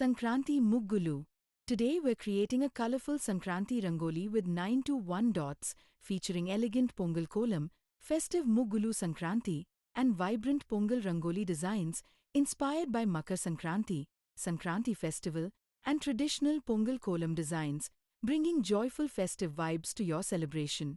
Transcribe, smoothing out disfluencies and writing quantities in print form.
Sankranthi Muggulu. Today we're creating a colourful Sankranthi Rangoli with 9 to 1 dots featuring elegant Pongal Kolam, festive Muggulu Sankranti, and vibrant Pongal Rangoli designs inspired by Makar Sankranti, Sankranti festival, and traditional Pongal Kolam designs, bringing joyful festive vibes to your celebration.